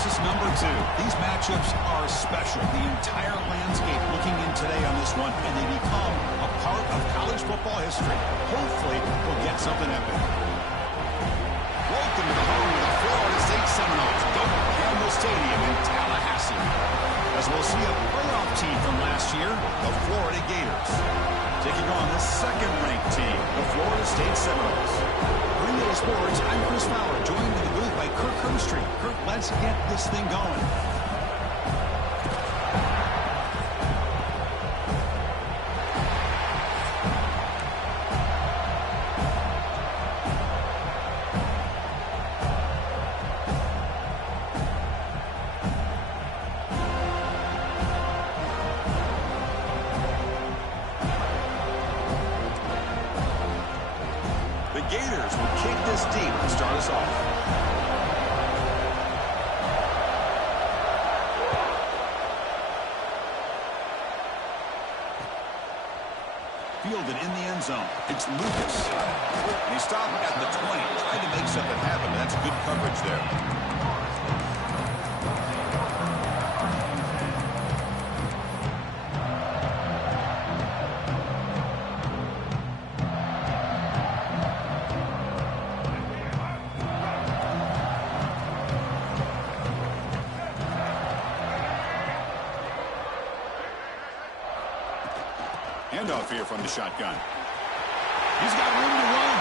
analysis number 2. These matchups are special. The entire landscape looking in today on this one, and they become a part of college football history. Hopefully, we'll get something epic. Welcome to the home of the Florida State Seminoles, Doak Campbell Stadium in Tallahassee. As we'll see a playoff team from last year, the Florida Gators, taking on the second-ranked team, the Florida State Seminoles. Green Sports, I'm Chris Fowler, joined in the booth by Kirk Hermstreet. Kirk, let's get this thing going. The Gators will kick this deep to start us off. Fielded in the end zone. It's Lucas. And he stopped at the 20, trying to make something happen. That's good coverage there. Handoff here from the shotgun. He's got room to run.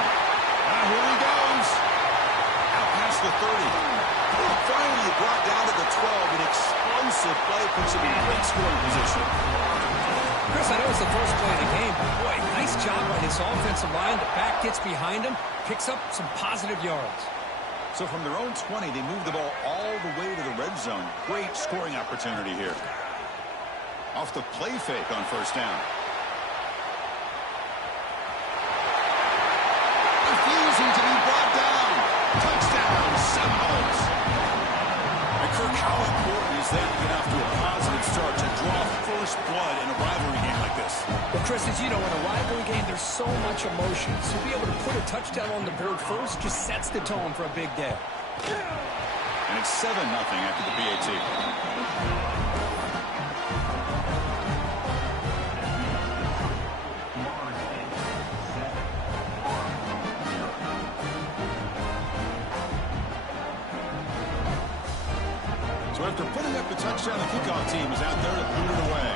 Here he goes. Out past the 30. Finally brought down to the 12. An explosive play puts him in great scoring position. Chris, I know it's the first play of the game, but boy, nice job by this offensive line. The back gets behind him, picks up some positive yards. So from their own 20, they move the ball all the way to the red zone. Great scoring opportunity here. Off the play fake on first down. Refusing to be brought down. Touchdown, Seminoles. And Kirk, how important is that to get off to a positive start to draw first blood in a rivalry game like this? Well, Chris, as you know, in a rivalry game, there's so much emotion. So to be able to put a touchdown on the board first just sets the tone for a big day. And it's 7-0 after the PAT. So after putting up the touchdown, the kickoff team is out there to boot it away.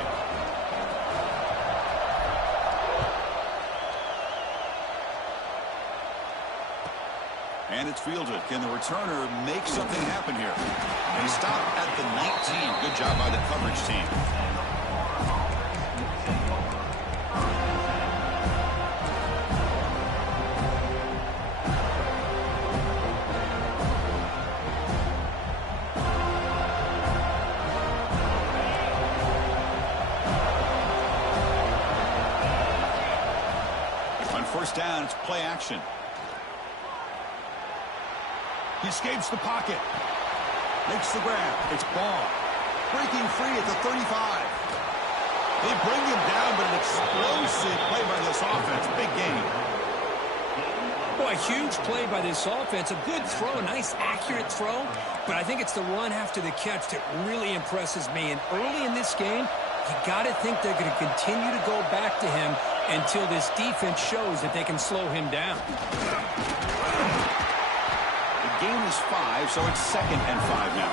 And it's fielded. Can the returner make something happen here? They stop at the 19. Good job by the coverage team. First down, it's play action. He escapes the pocket. Makes the grab. It's Ball. Breaking free at the 35. They bring him down, but an explosive play by this offense. Big game. Boy, huge play by this offense. A good throw, a nice accurate throw. But I think it's the run after the catch that really impresses me. And early in this game, you got to think they're going to continue to go back to him until this defense shows that they can slow him down. The game is 5, so it's 2nd and 5 now.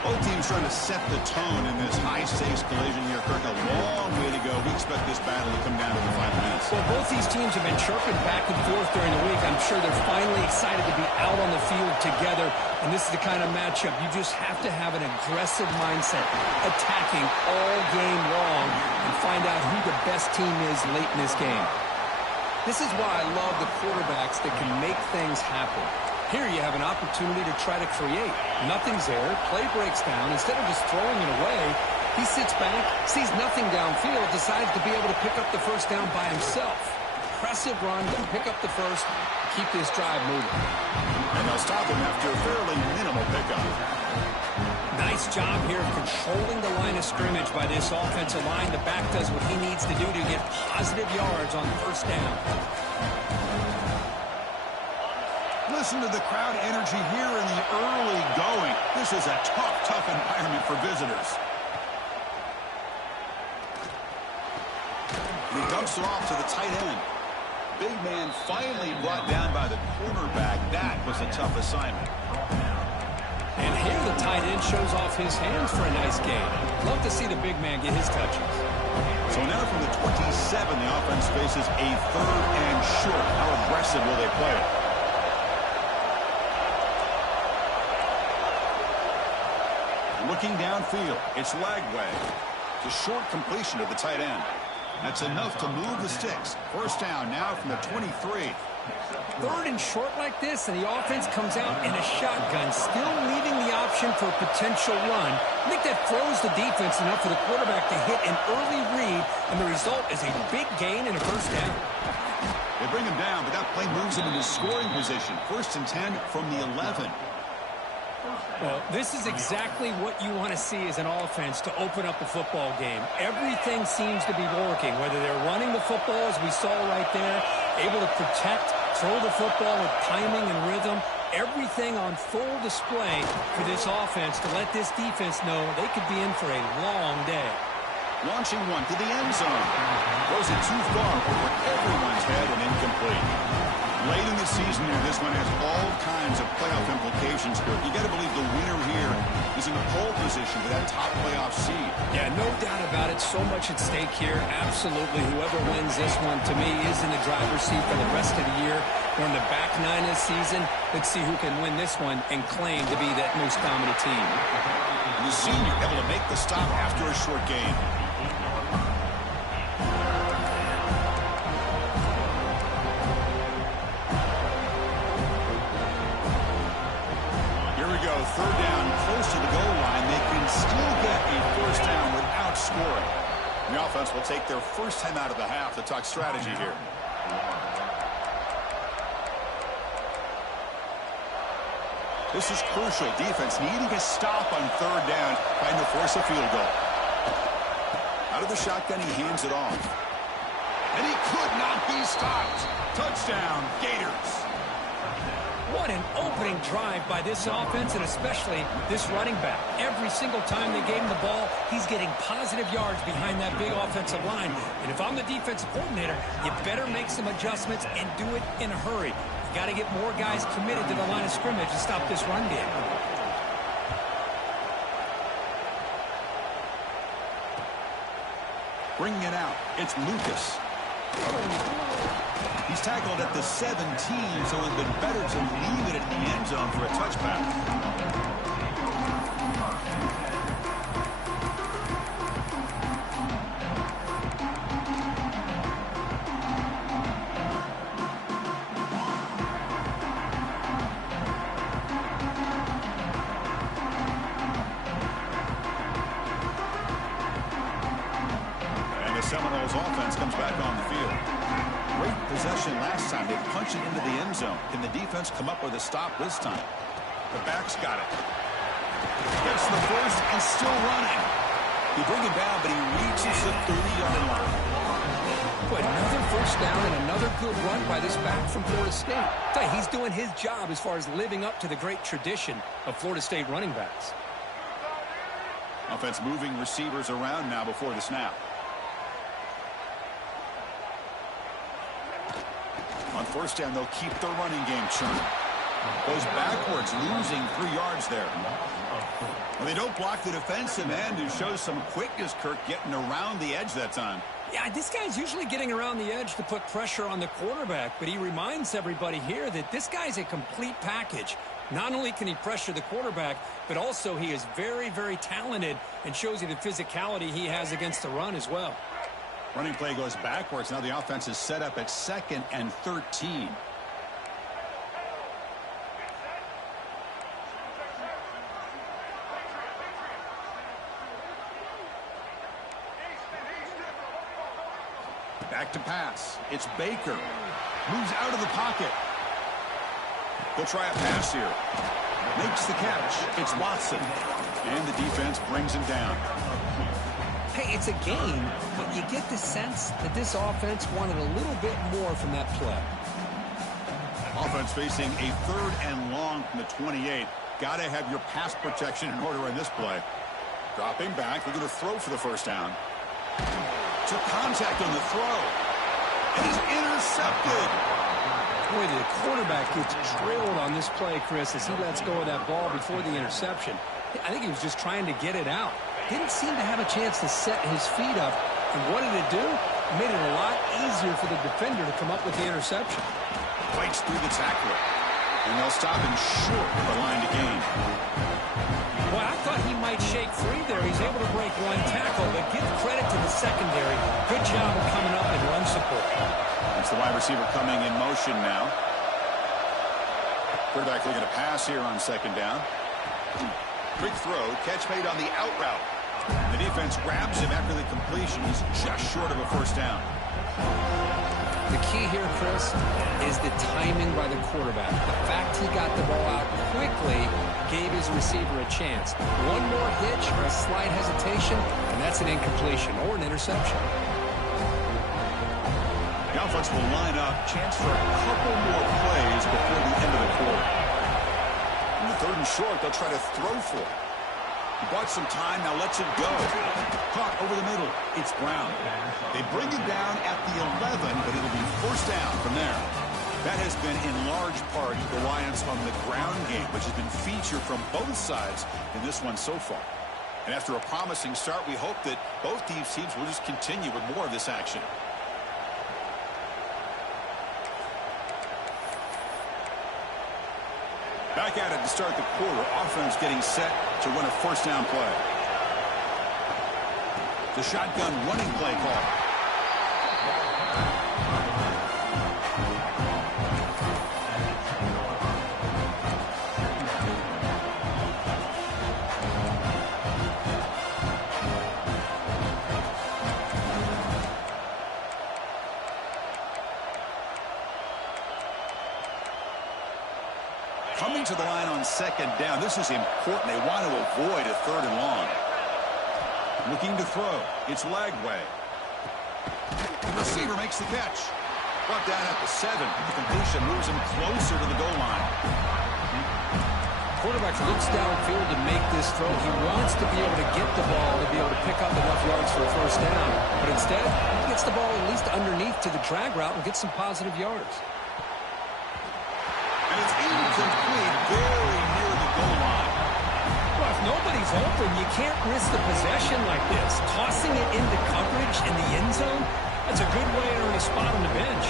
Both teams trying to set the tone in this high-stakes collision here. Kirk, a long way to go. We expect this battle to come down to the final minutes. Well, both these teams have been chirping back and forth during the week. I'm sure they're finally excited to be out on the field together. And this is the kind of matchup you just have to have an aggressive mindset, attacking all game long, and find out who the best team is late in this game. This is why I love the quarterbacks that can make things happen. Here you have an opportunity to try to create. Nothing's there. Play breaks down. Instead of just throwing it away, he sits back, sees nothing downfield, decides to be able to pick up the first down by himself. Impressive run, pick up the first, keep this drive moving. And they'll stop him after a fairly minimal pickup. Nice job here of controlling the line of scrimmage by this offensive line. The back does what he needs to do to get positive yards on first down. Listen to the crowd energy here in the early going. This is a tough environment for visitors. He dumps it off to the tight end. Big man finally brought down by the cornerback. That was a tough assignment. And here the tight end shows off his hands for a nice gain. Love to see the big man get his touches. So now from the 27, the offense faces a 3rd and short. How aggressive will they play it? Looking downfield, it's Lagway. It's a short completion to the tight end. That's enough to move the sticks. First down now from the 23. 3rd and short like this, and the offense comes out in a shotgun, still leaving the option for a potential run. I think that throws the defense enough for the quarterback to hit an early read, and the result is a big gain and a first down. They bring him down, but that play moves him into scoring position. 1st and 10 from the 11. Well, this is exactly what you want to see as an offense to open up a football game. Everything seems to be working, whether they're running the football, as we saw right there, able to protect, throw the football with timing and rhythm. Everything on full display for this offense to let this defense know they could be in for a long day. Launching one to the end zone. Throws it too far over everyone's head and incomplete. Late in the season here, this one has all kinds of playoff implications. You got to believe the winner here is in the pole position for that top playoff seed. Yeah, no doubt about it. So much at stake here. Absolutely. Whoever wins this one, to me, is in the driver's seat for the rest of the year. We're in the back 9 of the season. Let's see who can win this one and claim to be that most dominant team. The senior able to make the stop after a short gain. Go 3rd down close to the goal line. They can still get a first down without scoring. The offense will take their first time out of the half to talk strategy here. This is crucial. Defense needing a stop on 3rd down, trying to force a field goal. Out of the shotgun, he hands it off. And he could not be stopped. Touchdown, Gators. What an opening drive by this offense, and especially this running back. Every single time they gave him the ball, he's getting positive yards behind that big offensive line. And if I'm the defensive coordinator, you better make some adjustments and do it in a hurry. You got to get more guys committed to the line of scrimmage to stop this run game. Bringing it out, it's Lucas. He's tackled at the 17, so it would have been better to leave it at the end zone for a touchback. And the Seminoles offense comes back on the field. Great possession last time. They punch it into the end zone. Can the defense come up with a stop this time? The back's got it. Gets the first and still running. He bring it down, but he reaches the 30-yard line. Boy, another first down and another good run by this back from Florida State. Tell you, he's doing his job as far as living up to the great tradition of Florida State running backs. Offense moving receivers around now before the snap. On first down, they'll keep the running game churning. Goes backwards, losing 3 yards there. Well, they don't block the defensive end, who shows some quickness, Kirk, getting around the edge that time. Yeah, this guy's usually getting around the edge to put pressure on the quarterback, but he reminds everybody here that this guy's a complete package. Not only can he pressure the quarterback, but also he is very, very talented and shows you the physicality he has against the run as well. Running play goes backwards. Now the offense is set up at 2nd and 13. Back to pass. It's Baker. Moves out of the pocket. They'll try a pass here. Makes the catch. It's Watson. And the defense brings him down. Hey, it's a game, but you get the sense that this offense wanted a little bit more from that play. Offense facing a 3rd and long from the 28. got to have your pass protection in order in this play. Dropping back, looking to throw for the first down. Took contact on the throw. It is intercepted. Boy, the quarterback gets drilled on this play, Chris, as he lets go of that ball before the interception. I think he was just trying to get it out. Didn't seem to have a chance to set his feet up. And what did it do? It made it a lot easier for the defender to come up with the interception. Fights through the tackler. And they'll stop him short of the line to gain. Well, I thought he might shake free there. He's able to break one tackle, but give credit to the secondary. Good job of coming up and run support. That's the wide receiver coming in motion now. Quarterback looking to pass here on second down. Quick throw, catch made on the out route. The defense grabs him after the completion. He's just short of a first down. The key here, Chris, is the timing by the quarterback. The fact he got the ball out quickly gave his receiver a chance. One more hitch or a slight hesitation, and that's an incompletion or an interception. The offense will line up. Chance for a couple more plays before the end of the quarter. In the third and short, they'll try to throw for it. He bought some time, now lets it go. Caught over the middle. It's Brown. They bring it down at the 11, but it'll be first down from there. That has been in large part the reliance on the ground game, which has been featured from both sides in this one so far. And after a promising start, we hope that both these teams will just continue with more of this action. Back at it to start the quarter. Offense getting set to run a first down play. The shotgun running play call. Coming to the line on second down. This is important. They want to avoid a third and long. Looking to throw. It's Lagway. The receiver makes the catch. Brought down at the 7. The completion moves him closer to the goal line. Quarterback looks downfield to make this throw. He wants to be able to get the ball to be able to pick up enough yards for a first down. But instead, he gets the ball at least underneath to the drag route and gets some positive yards. And it's incomplete, very near the goal line. Well, if nobody's open, you can't risk the possession like this. Tossing it into coverage in the end zone, that's a good way to earn a spot on the bench.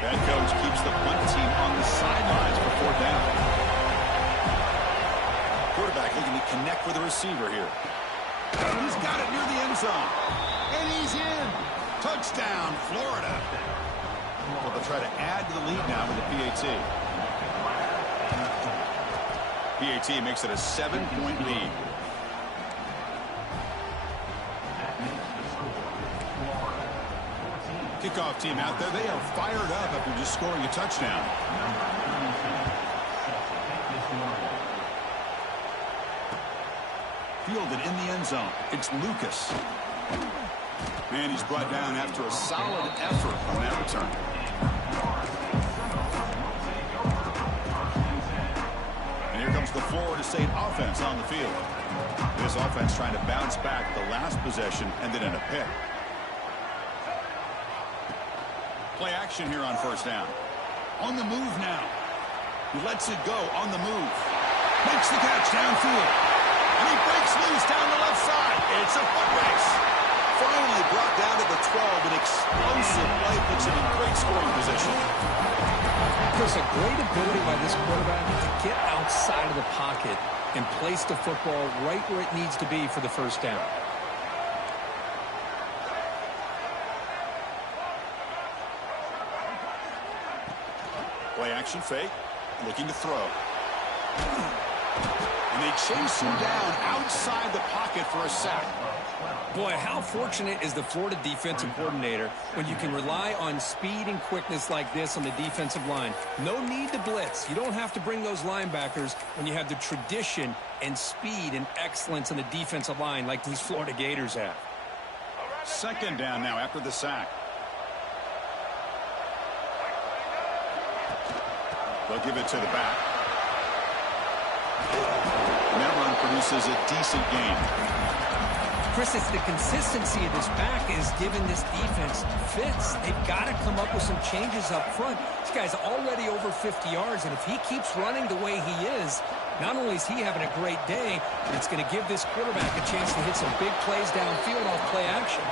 That coach keeps the punt team on the sidelines before down. Quarterback looking to connect with the receiver here. And he's got it near the end zone. And he's in. Touchdown, Florida. Well, they'll try to add to the lead now with the PAT. PAT makes it a 7-point lead. Kickoff team out there. They are fired up after just scoring a touchdown. Fielded in the end zone. It's Lucas. And he's brought down after a solid effort on that return. And here comes the Florida State offense on the field. This offense trying to bounce back. The last possession ended in a pick. Play action here on first down. On the move now. He lets it go on the move. Makes the catch downfield. And he breaks loose down the left side. It's a foot race. Finally brought down to the 12. An explosive play puts him in great scoring position. There's a great ability by this quarterback to get outside of the pocket and place the football right where it needs to be for the first down. Play action fake. Looking to throw. And they chase him down outside the pocket for a sack. Boy, how fortunate is the Florida defensive coordinator when you can rely on speed and quickness like this on the defensive line. No need to blitz. You don't have to bring those linebackers when you have the tradition and speed and excellence on the defensive line like these Florida Gators have. Second down now after the sack. They'll give it to the back. And that run produces a decent gain. Chris, it's the consistency of this back is giving this defense fits. They've got to come up with some changes up front. This guy's already over 50 yards, and if he keeps running the way he is, not only is he having a great day, but it's going to give this quarterback a chance to hit some big plays downfield off play action.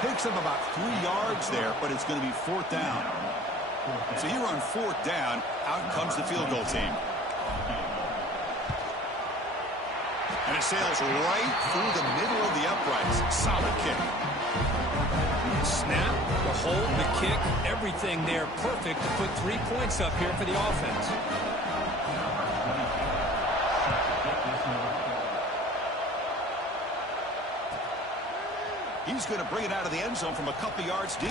Picks up about 3 yards there, but it's going to be fourth down. So here on fourth down, out comes the field goal team. And it sails right through the middle of the uprights. Solid kick. The snap, the hold, the kick, everything there perfect to put 3 points up here for the offense. He's going to bring it out of the end zone from a couple yards deep.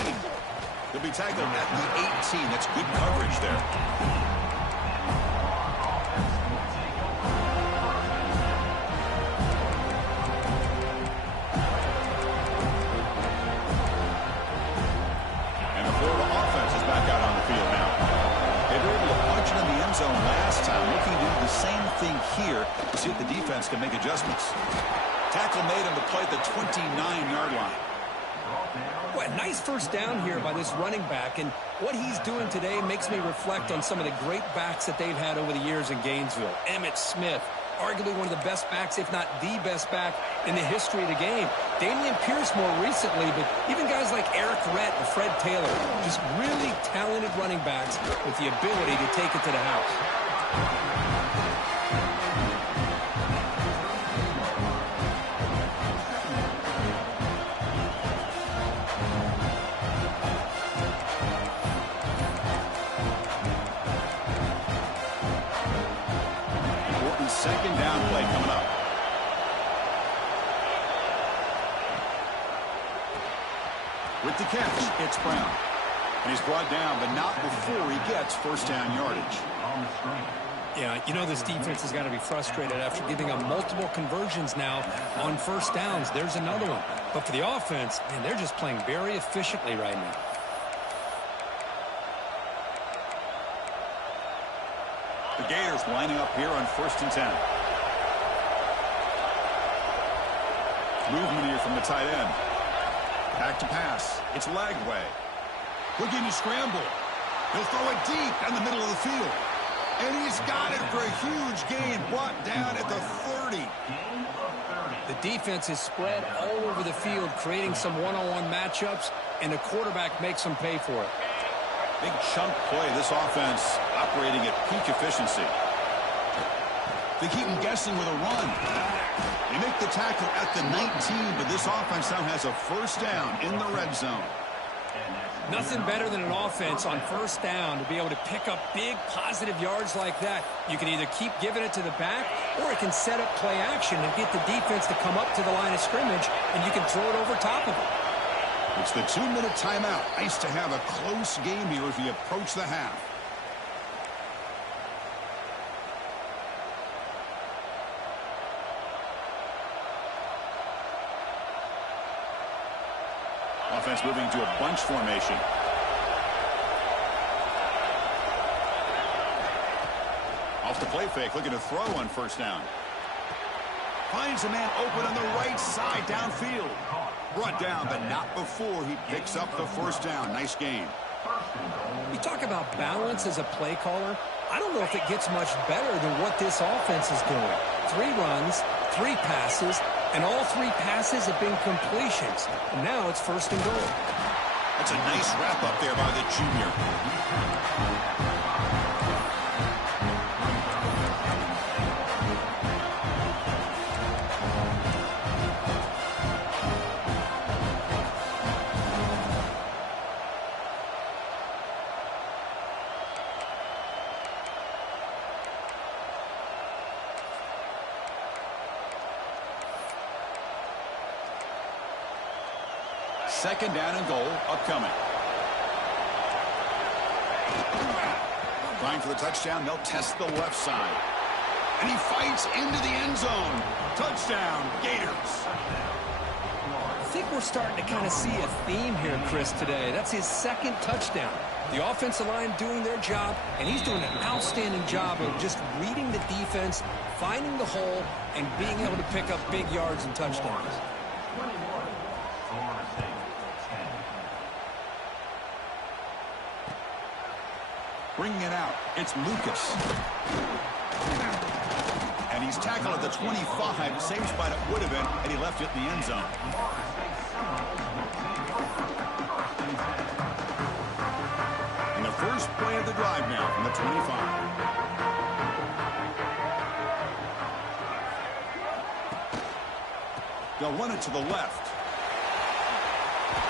He'll be tackled at the 18. That's good coverage there. Last time, looking to do the same thing here to see if the defense can make adjustments. Tackle made on the play at the 29-yard line. Well, nice first down here by this running back, and what he's doing today makes me reflect on some of the great backs that they've had over the years in Gainesville. Emmitt Smith, arguably one of the best backs, if not the best back in the history of the game. Damian Pierce more recently, but even guys like Eric Rhett and Fred Taylor, just really talented running backs with the ability to take it to the house. Second down play coming up. With the catch, it's Brown. And he's brought down, but not before he gets first down yardage. Yeah, you know this defense has got to be frustrated after giving up multiple conversions now on first downs. There's another one. But for the offense, man, they're just playing very efficiently right now. The Gators lining up here on 1st and 10. Movement here from the tight end. Back to pass. It's Lagway. Looking to scramble. He'll throw it deep down the middle of the field. And he's got it for a huge gain. Brought down at the 30. The defense is spread all over the field, creating some one-on-one matchups, and the quarterback makes them pay for it. Big chunk play. This offense operating at peak efficiency. They keep him guessing with a run. They make the tackle at the 19, but this offense now has a first down in the red zone. Nothing better than an offense on first down to be able to pick up big positive yards like that. You can either keep giving it to the back, or it can set up play action and get the defense to come up to the line of scrimmage, and you can throw it over top of it. It's the 2-minute timeout. Nice to have a close game here as we approach the half. Offense moving to a bunch formation. Off the play fake, looking to throw on first down. Finds a man open on the right side downfield. Brought down, but not before he picks up the first down. Nice game. You talk about balance as a play caller. I don't know if it gets much better than what this offense is doing. 3 runs, 3 passes, and all 3 passes have been completions. And now it's first and goal. That's a nice wrap up there by the junior. Second down and goal upcoming. Trying for the touchdown. They'll test the left side. And he fights into the end zone. Touchdown, Gators. I think we're starting to kind of see a theme here, Chris, today. That's his second touchdown. The offensive line doing their job, and he's doing an outstanding job of just reading the defense, finding the hole, and being able to pick up big yards and touchdowns. Bringing it out, it's Lucas. And he's tackled at the 25. Same spot it would have been, and he left it in the end zone. And the first play of the drive now from the 25. They'll run it to the left.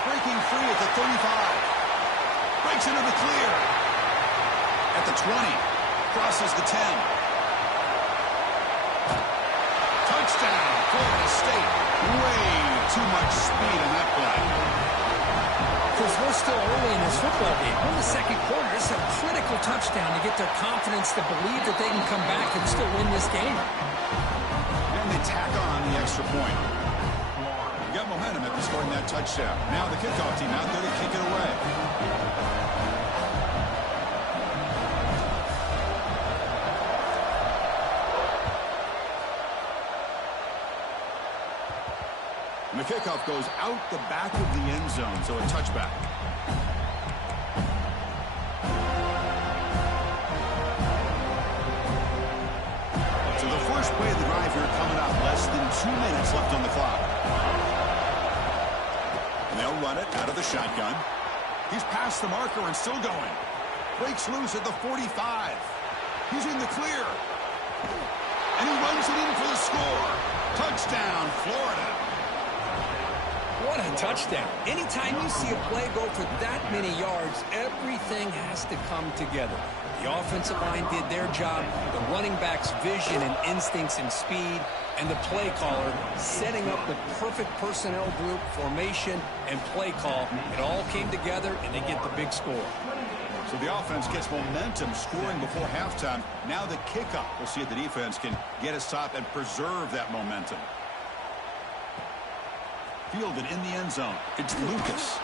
Breaking free at the 35. Breaks into the clear. At the 20. Crosses the 10. Touchdown, Florida State. Way too much speed in that play. Because we're still early in this football game. We're in the second quarter. It's a critical touchdown to get their confidence to believe that they can come back and still win this game. And they tack on the extra point. You got momentum after scoring that touchdown. Now the kickoff team out there to kick it away. And the kickoff goes out the back of the end zone, so a touchback. So the first play of the drive here coming up, less than 2 minutes left on the clock. And they'll run it out of the shotgun. He's past the marker and still going. Breaks loose at the 45. He's in the clear. And he runs it in for the score. Touchdown, Florida. What a touchdown. Anytime you see a play go for that many yards, everything has to come together. The offensive line did their job, the running back's vision and instincts and speed, and the play caller setting up the perfect personnel group, formation, and play call. It all came together, and they get the big score. So the offense gets momentum, scoring before halftime. Now the kickoff. We'll see if the defense can get a stop and preserve that momentum. Fielded in the end zone. It's Lucas.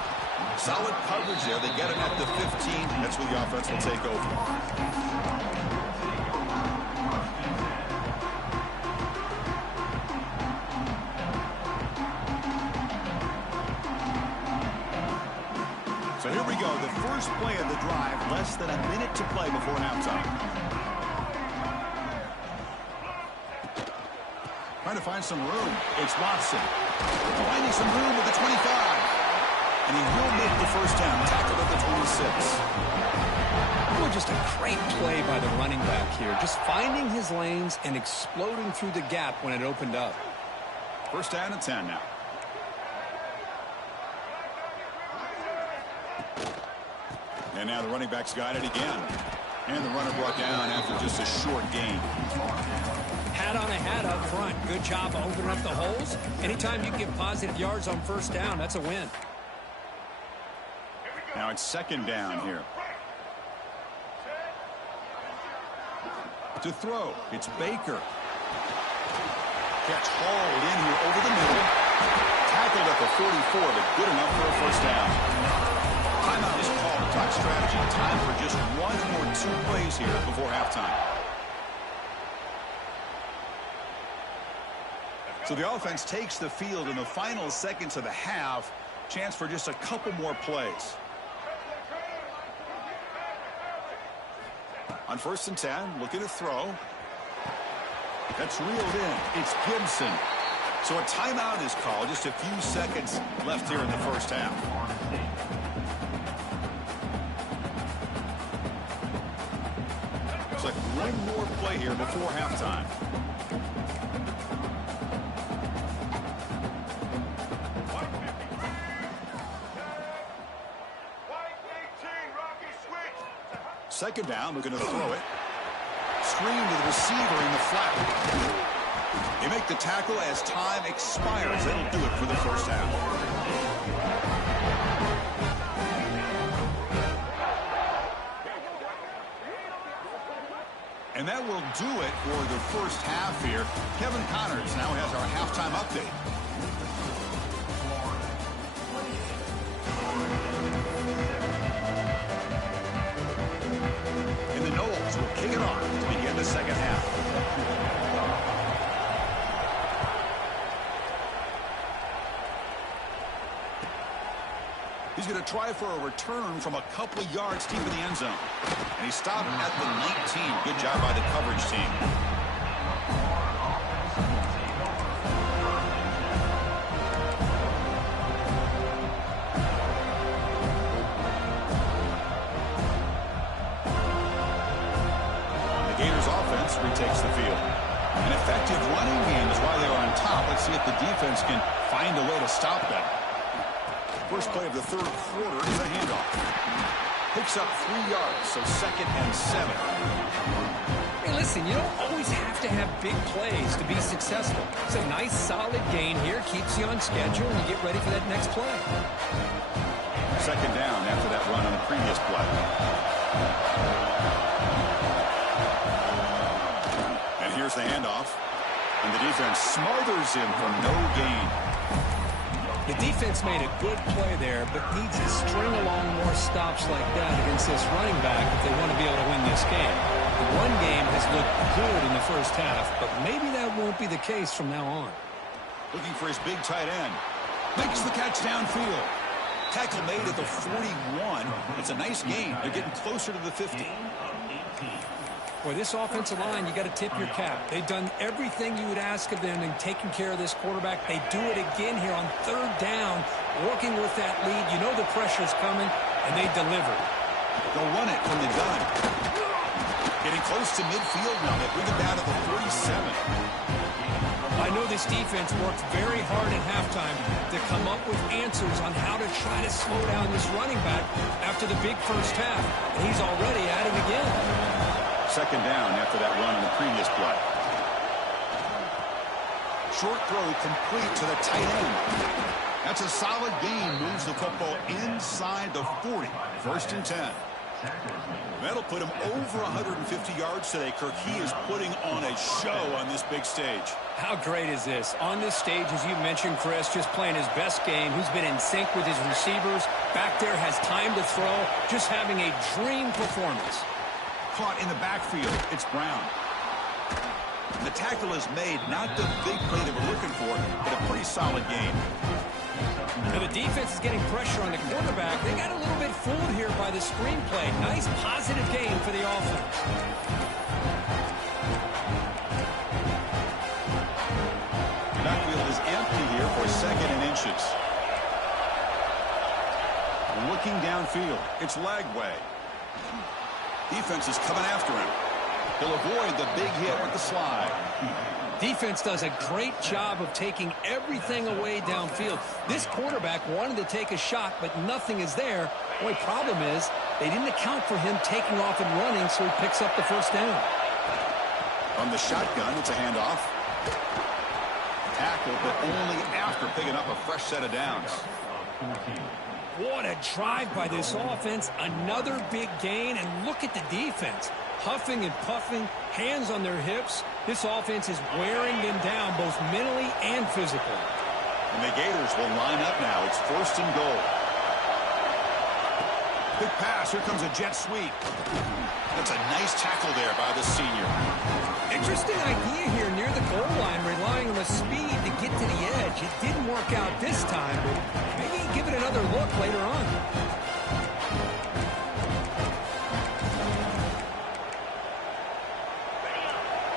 Solid coverage there. They get him at the 15. That's where the offense will take over. So here we go. The first play of the drive. Less than a minute to play before halftime. Trying to find some room. It's Watson. Finding some room at the 25. And he will make the first down. Tackled at the 26. Oh, just a great play by the running back here. Just finding his lanes and exploding through the gap when it opened up. First down and 10 now. And now the running back's got it again. And the runner brought down after just a short gain. Hat on a hat up front. Good job of opening up the holes. Anytime you get positive yards on first down, that's a win. Now it's second down here. To throw, it's Baker. Catch hauled in here over the middle. Tackled at the 44, but good enough for a first down. Timeout is called. Talk strategy. Time for just one or two plays here before halftime. So the offense takes the field in the final seconds of the half. Chance for just a couple more plays. On first and 10, looking to throw. That's reeled in. It's Gibson. So a timeout is called. Just a few seconds left here in the first half. Looks like one more play here before halftime. Second down, looking to throw it. Screen to the receiver in the flat. They make the tackle as time expires. That'll do it for the first half. And that will do it for the first half here. Kevin Connors now has our halftime update. He's going to try for a return from a couple of yards deep in the end zone. And he stopped at the 19. Good job by the coverage team. The Gators offense retakes the field. An effective running game is why they are on top. Let's see if the defense can find a way to stop them. First play of the third quarter is a handoff. Picks up 3 yards, so 2nd and 7. Hey, listen, you don't always have to have big plays to be successful. It's a nice, solid gain here. Keeps you on schedule, and you get ready for that next play. 2nd down after that run on the previous play. And here's the handoff. And the defense smothers him for no gain. The defense made a good play there, but needs to string along more stops like that against this running back if they want to be able to win this game. The run game has looked good in the first half, but maybe that won't be the case from now on. Looking for his big tight end. Makes the catch downfield. Tackle made at the 41. It's a nice gain. They're getting closer to the 50. Boy, this offensive line, you got to tip your cap. They've done everything you would ask of them in taking care of this quarterback. They do it again here on 3rd down, working with that lead. You know the pressure's coming, and they deliver. They'll run it from the gun. Getting close to midfield now. They bring it down to the 47. I know this defense worked very hard at halftime to come up with answers on how to try to slow down this running back after the big first half. And he's already at it again. 2nd down after that run in the previous play. Short throw complete to the tight end. That's a solid gain. Moves the football inside the 40. 1st and 10. That'll put him over 150 yards today, Kirk. He is putting on a show on this big stage. How great is this? On this stage, as you mentioned, Chris, just playing his best game. He's been in sync with his receivers. Back there, has time to throw. Just having a dream performance. Caught in the backfield. It's Brown. The tackle is made. Not the big play that we're looking for, but a pretty solid game. Now the defense is getting pressure on the quarterback. They got a little bit fooled here by the screenplay. Nice positive game for the offense. The backfield is empty here for 2nd and inches. Looking downfield. It's Lagway. Defense is coming after him. He'll avoid the big hit with the slide. Defense does a great job of taking everything away downfield. This quarterback wanted to take a shot, but nothing is there. The only problem is they didn't account for him taking off and running, so he picks up the 1st down. From the shotgun, it's a handoff. Tackle, but only after picking up a fresh set of downs. What a drive by this offense. Another big gain, and look at the defense. Huffing and puffing, hands on their hips. This offense is wearing them down both mentally and physically. And the Gators will line up now. It's 1st and goal. Quick pass. Here comes a jet sweep. That's a nice tackle there by the senior. Interesting idea here near the goal line, relying on the speed to get to the edge. It didn't work out this time, but maybe give it another look later on.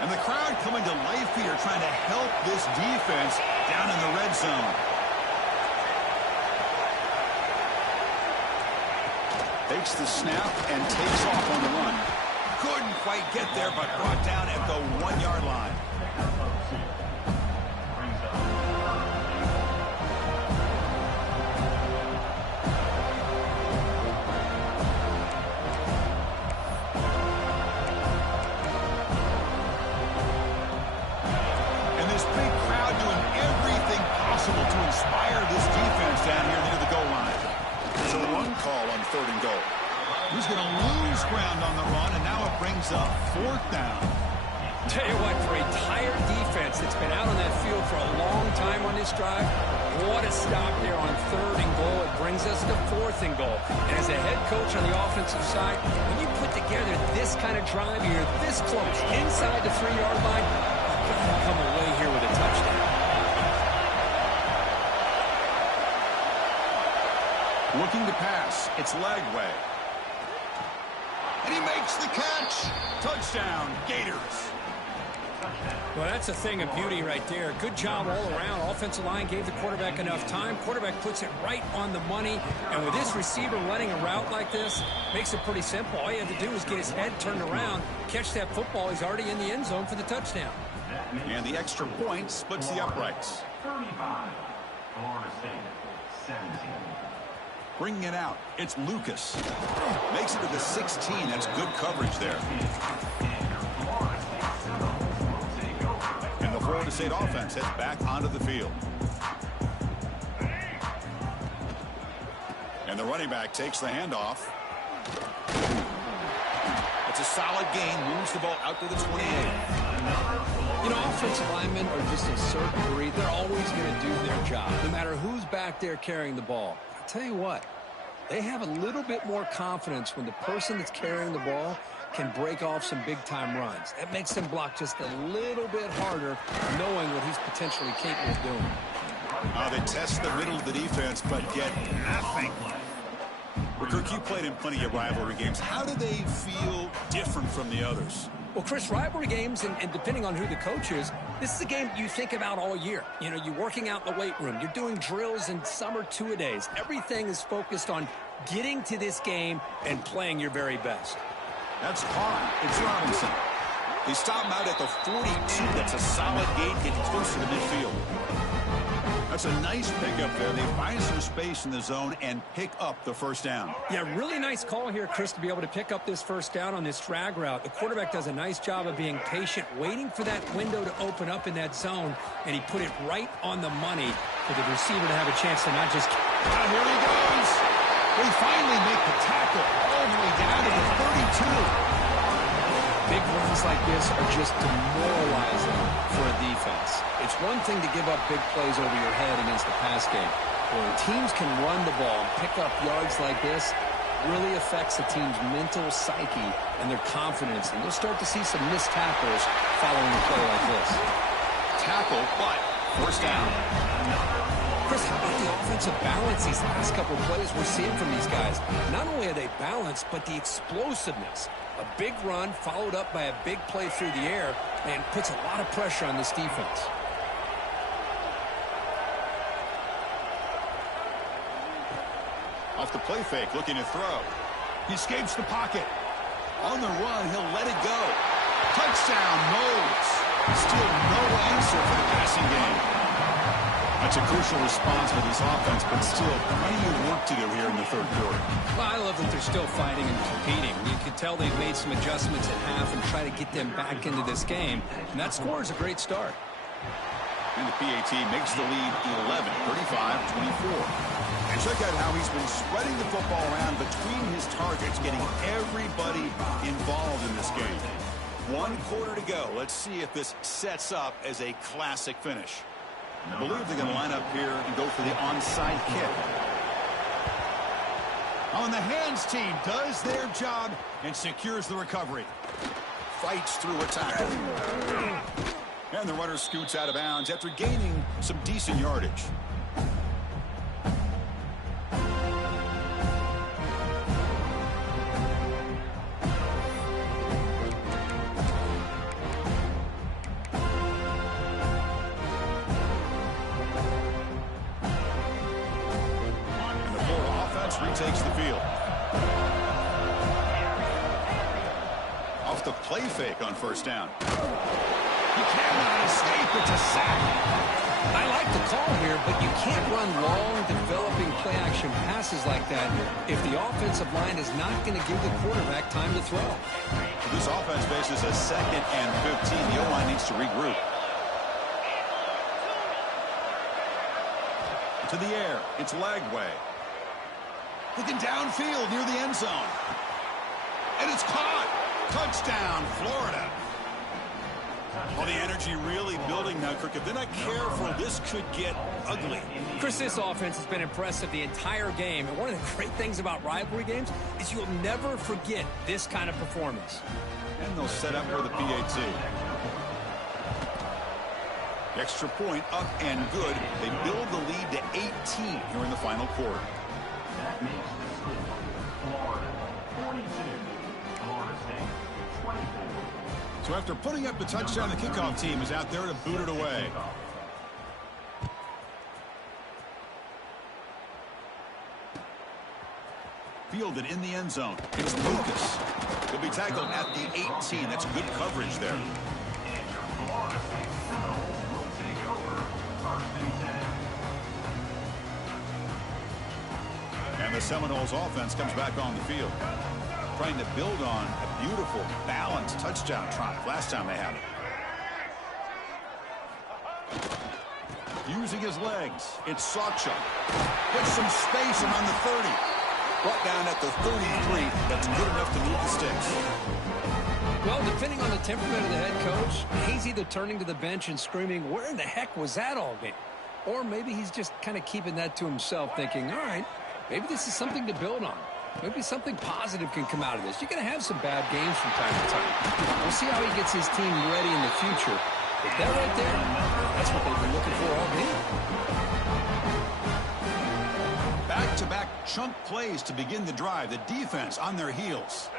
And the crowd coming to life here, trying to help this defense down in the red zone. Takes the snap and takes off on the run. Couldn't quite get there, but brought down at the 1-yard line. And this big crowd doing everything possible to inspire this defense down here near the goal line. There's a run call on 3rd and goal. He's going to lose ground on the run, and now it brings up 4th down. Tell you what, for a tired defense that's been out on that field for a long time on this drive, what a stop there on 3rd and goal. It brings us to 4th and goal. And as a head coach on the offensive side, when you put together this kind of drive, you're this close, inside the 3-yard line, you've got to come away here with a touchdown. Looking to pass. It's Lagway. And he makes the catch. Touchdown, Gators. Well, that's a thing of beauty right there. Good job all around. Offensive line gave the quarterback enough time. Quarterback puts it right on the money. And with this receiver running a route like this, makes it pretty simple. All you have to do is get his head turned around, catch that football. He's already in the end zone for the touchdown. And the extra point splits the uprights. 35. Florida State, 17. Bringing it out, it's Lucas. Makes it to the 16. That's good coverage there. And the Florida State offense heads back onto the field. And the running back takes the handoff. It's a solid gain. Moves the ball out to the 28. You know, offensive linemen are just a certain breed. They're always going to do their job, no matter who's back there carrying the ball. I'll tell you what, they have a little bit more confidence when the person that's carrying the ball can break off some big-time runs. That makes them block just a little bit harder, knowing what he's potentially capable of doing. They test the middle of the defense, but get nothing. Well, Kirk, you played in plenty of rivalry games. How do they feel different from the others? Well, Chris, rivalry games, and depending on who the coach is, this is a game you think about all year. You know, you're working out in the weight room. You're doing drills in summer two-a-days. Everything is focused on getting to this game and playing your very best. That's hard. It's Robinson. They stop him out at the 42. That's a solid gain, getting closer to midfield. That's a nice pickup there. They find some space in the zone and pick up the first down. Yeah, really nice call here, Chris, to be able to pick up this first down on this drag route. The quarterback does a nice job of being patient, waiting for that window to open up in that zone, and he put it right on the money for the receiver to have a chance to not just... Here he goes. They finally make the tackle all the way down to the 32. Big runs like this are just demoralizing for a defense. It's one thing to give up big plays over your head against the pass game. When teams can run the ball and pick up yards like this, really affects the team's mental psyche and their confidence. And you'll start to see some missed tackles following a play like this. Tackle, but first down. Chris, how about the offensive balance these last couple of plays we're seeing from these guys? Not only are they balanced, but the explosiveness. A big run followed up by a big play through the air and puts a lot of pressure on this defense. Off the play fake, looking to throw. He escapes the pocket. On the run, he'll let it go. Touchdown, Modes. Still no answer for the passing game. That's a crucial response for this offense, but still plenty of work to do here in the third quarter. Well, I love that they're still fighting and competing. You can tell they've made some adjustments at half and try to get them back into this game. And that score is a great start. And the PAT makes the lead 11, 35-24. And check out how he's been spreading the football around between his targets, getting everybody involved in this game. 1 quarter to go. Let's see if this sets up as a classic finish. I believe they're going to line up here and go for the onside kick. On the hands team does their job and secures the recovery. Fights through a tackle. And the runner scoots out of bounds after gaining some decent yardage. Retakes the field. Off the play fake on first down. He cannot escape. It's a sack. I like the call here, but you can't run long, developing play-action passes like that if the offensive line is not going to give the quarterback time to throw. This offense faces a 2nd and 15. The O-line needs to regroup. To the air. It's Lagway. Looking downfield near the end zone. And it's caught. Touchdown, Florida. Well, the energy really building now, Kirk. If they're not careful, this could get ugly. Chris, this offense has been impressive the entire game. And one of the great things about rivalry games is you'll never forget this kind of performance. And they'll set up for the PAT. Extra point up and good. They build the lead to 18 here in the final quarter. That makes the score Florida 42, Florida State 24. So after putting up the touchdown, the kickoff team is out there to boot it away. Fielded in the end zone. It's Lucas. He'll be tackled at the 18. That's good coverage there. And your Florida State Seminoles will take over 1st and 10. And the Seminoles offense comes back on the field, trying to build on a beautiful, balanced touchdown drive last time they had it. Using his legs, it's Sawchuk. Gets some space around the 30. Brought down at the 33. That's good enough to move the sticks. Well, depending on the temperament of the head coach, he's either turning to the bench and screaming, where in the heck was that all game? Or maybe he's just kind of keeping that to himself, thinking, all right, maybe this is something to build on. Maybe something positive can come out of this. You're going to have some bad games from time to time. We'll see how he gets his team ready in the future. But that right there, that's what they've been looking for all game. Back-to-back chunk plays to begin the drive. The defense on their heels.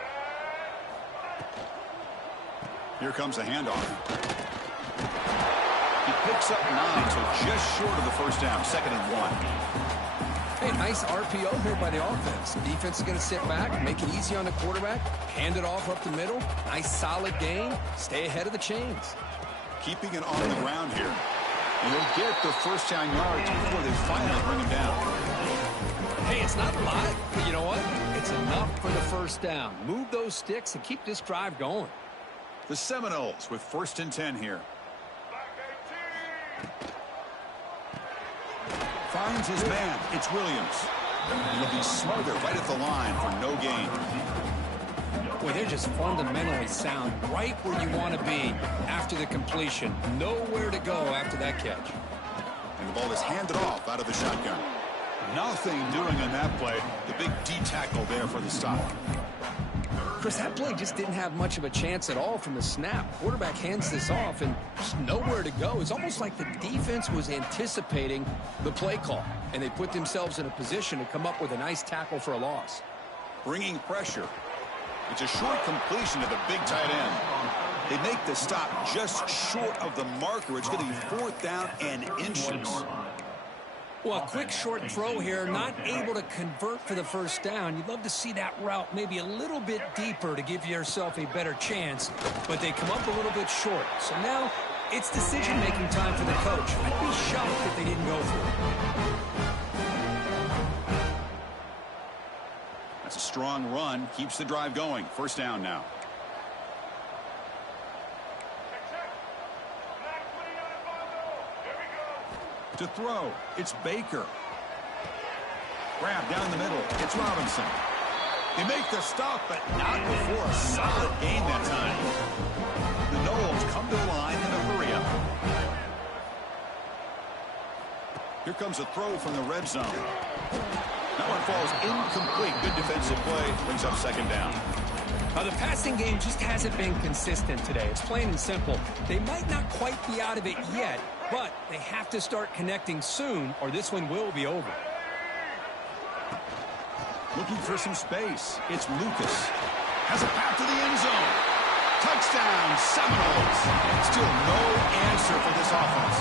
Here comes the handoff. He picks up 9, so just short of the first down. 2nd and 1. Hey, nice RPO here by the offense. Defense is going to sit back, make it easy on the quarterback, hand it off up the middle. Nice solid gain. Stay ahead of the chains. Keeping it on the ground here. And he'll get the first down yards before they finally bring him down. Hey, it's not a lot, but you know what? It's enough for the first down. Move those sticks and keep this drive going. The Seminoles with 1st and 10 here. Finds his man. It's Williams. He'll be smothered right at the line for no gain. Boy, they're just fundamentally sound, right where you want to be after the completion. Nowhere to go after that catch. And the ball is handed off out of the shotgun. Nothing doing on that play. The big D tackle there for the stop. Chris, that play just didn't have much of a chance at all from the snap. Quarterback hands this off and just nowhere to go. It's almost like the defense was anticipating the play call, and they put themselves in a position to come up with a nice tackle for a loss. Bringing pressure. It's a short completion to the big tight end. They make the stop just short of the marker. It's going to be 4th down and inches. Well, a quick short throw here, not able to convert for the first down. You'd love to see that route maybe a little bit deeper to give yourself a better chance, but they come up a little bit short. So now it's decision-making time for the coach. I'd be shocked if they didn't go for it. That's a strong run. Keeps the drive going. 1st down now. To throw, it's Baker. Grab down the middle, it's Robinson. They make the stop, but not before a solid gain that time. The Noles come to the line in a hurry-up. Here comes a throw from the red zone. That one falls incomplete. Good defensive play, brings up 2nd down. Now, the passing game just hasn't been consistent today. It's plain and simple. They might not quite be out of it yet, but they have to start connecting soon, or this one will be over. Looking for some space. It's Lucas. Has a path to the end zone. Touchdown, Seminoles. Still no answer for this offense.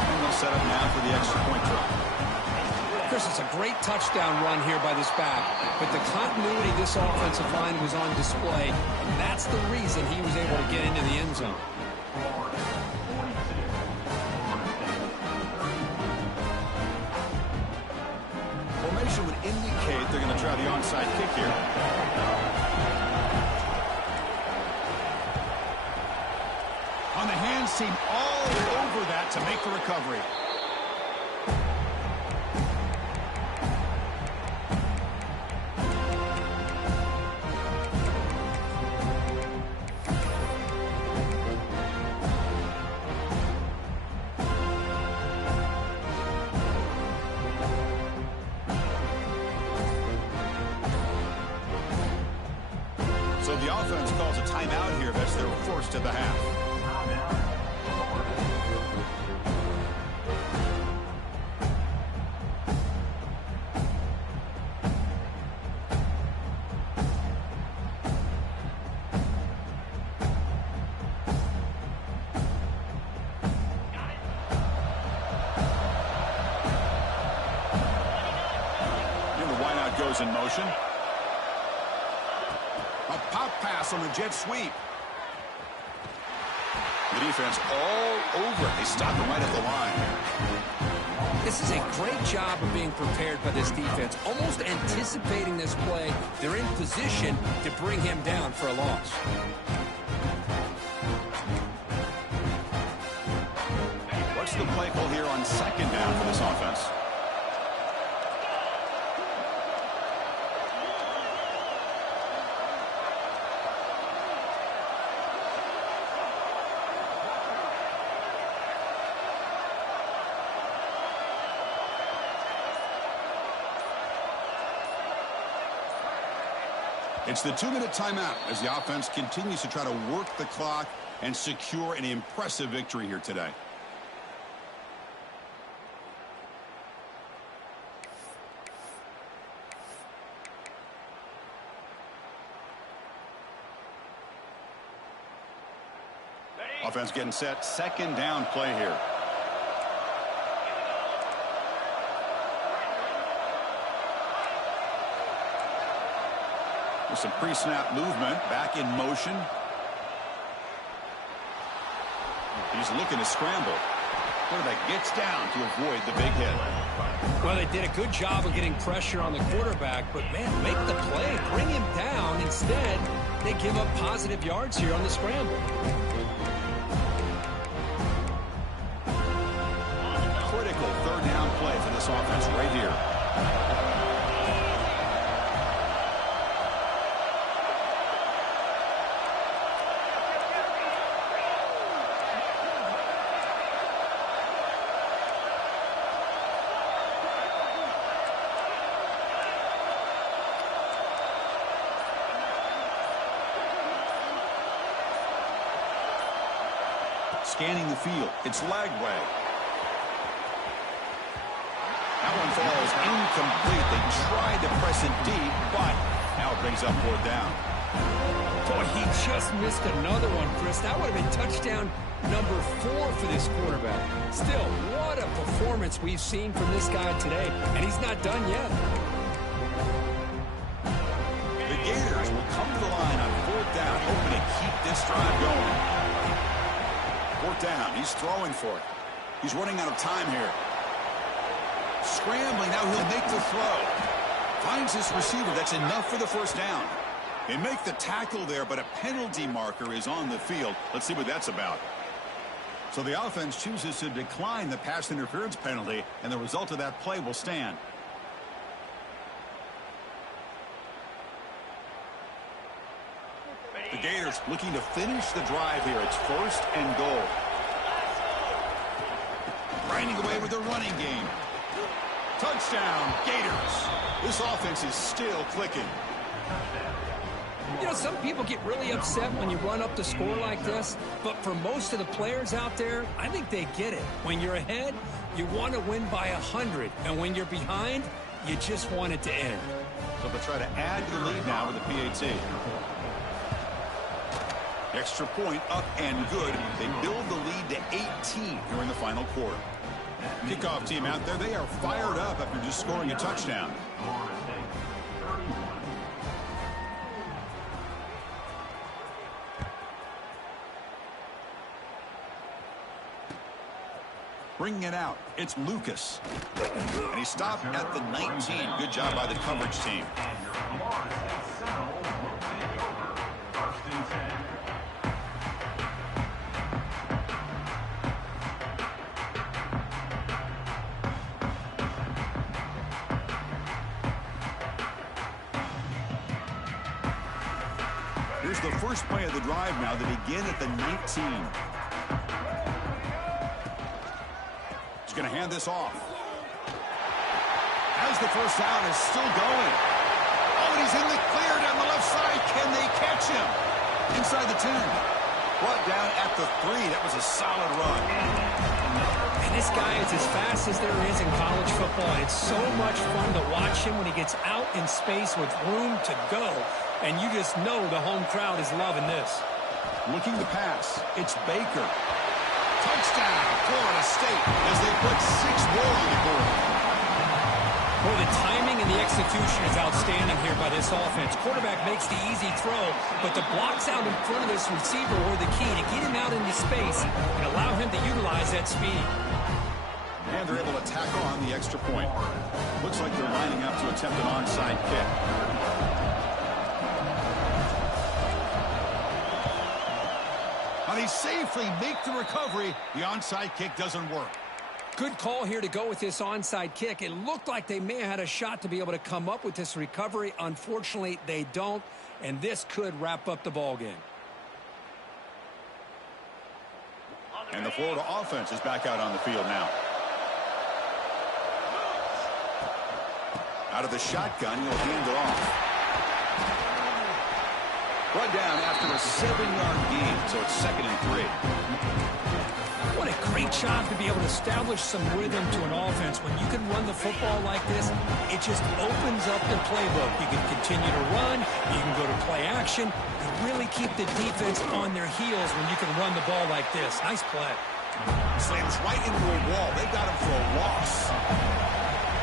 And they'll set up now for the extra point try. Chris, it's a great touchdown run here by this back, but the continuity of this offensive line was on display, and that's the reason he was able to get into the end zone. Formation would indicate they're going to try the onside kick here. On the hands team all over that to make the recovery. So the offense calls a timeout here. That's their first of the half. goes in motion. A pop pass on the jet sweep. The defense all over it. They stop him right at the line. This is a great job of being prepared by this defense, almost anticipating this play. They're in position to bring him down for a loss. What's the play call here on second down for this offense? It's the 2-minute timeout as the offense continues to try to work the clock and secure an impressive victory here today. Offense getting set. Second down play here. With some pre-snap movement, back in motion. He's looking to scramble. Quarterback gets down to avoid the big hit. Well, they did a good job of getting pressure on the quarterback, but, man, make the play. Bring him down. Instead, they give up positive yards here on the scramble. Critical third down play for this offense right here. Scanning the field. It's Lagway. That one falls incomplete. They tried to press it deep, but now it brings up fourth down. Boy, he just missed another one, Chris. That would have been touchdown number 4 for this quarterback. Still, what a performance we've seen from this guy today, and he's not done yet. The Gators will come to the line on fourth down, hoping to keep this drive going. Fourth down. He's throwing for it. He's running out of time here. Scrambling. Now he'll make the throw. Finds his receiver. That's enough for the first down. They make the tackle there, but a penalty marker is on the field. Let's see what that's about. So the offense chooses to decline the pass interference penalty, and the result of that play will stand. The Gators looking to finish the drive here. It's first and goal. Grinding away with the running game. Touchdown, Gators. This offense is still clicking. You know, some people get really upset when you run up the score like this, but for most of the players out there, I think they get it. When you're ahead, you want to win by 100, and when you're behind, you just want it to end. So they'll try to add to the lead now with the PAT. Extra point up and good. They build the lead to 18 here in the final quarter. Kickoff team out there, they are fired up after just scoring a touchdown. Bringing it out, it's Lucas. And he stopped at the 19. Good job by the coverage team. Here's the first play of the drive now. They begin at the 19. He's going to hand this off. As the first down is still going. Oh, and he's in the clear down the left side. Can they catch him? Inside the 10. Brought down at the 3. That was a solid run. And this guy is as fast as there is in college football. It's so much fun to watch him when he gets out in space with room to go. And you just know the home crowd is loving this. Looking to pass. It's Baker. Touchdown, Florida State, as they put 6 more on the board. Well, the timing and the execution is outstanding here by this offense. Quarterback makes the easy throw, but the blocks out in front of this receiver were the key to get him out into space and allow him to utilize that speed. And they're able to tack on the extra point. Looks like they're lining up to attempt an onside kick. Now they safely make the recovery. The onside kick doesn't work. Good call here to go with this onside kick. It looked like they may have had a shot to be able to come up with this recovery. Unfortunately, they don't, and this could wrap up the ball game. And the Florida offense is back out on the field now. Out of the shotgun, he'll hand it off. Brought down after a 7-yard gain, so it's 2nd and 3. What a great job to be able to establish some rhythm to an offense. When you can run the football like this, it just opens up the playbook. You can continue to run, you can go to play action, and really keep the defense on their heels when you can run the ball like this. Nice play. Slams right into a wall. They got him for a loss.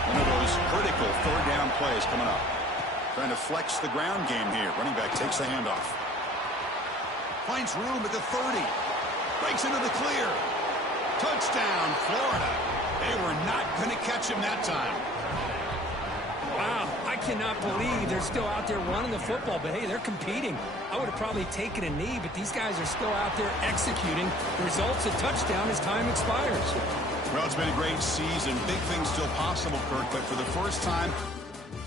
One of those critical 3rd down plays coming up. Trying to flex the ground game here. Running back takes the handoff. Finds room at the 30. Breaks into the clear. Touchdown, Florida. They were not going to catch him that time. Wow, I cannot believe they're still out there running the football, but hey, they're competing. I would have probably taken a knee, but these guys are still out there executing. The result's a touchdown as time expires. Well, it's been a great season. Big things still possible, Kirk, but for the first time,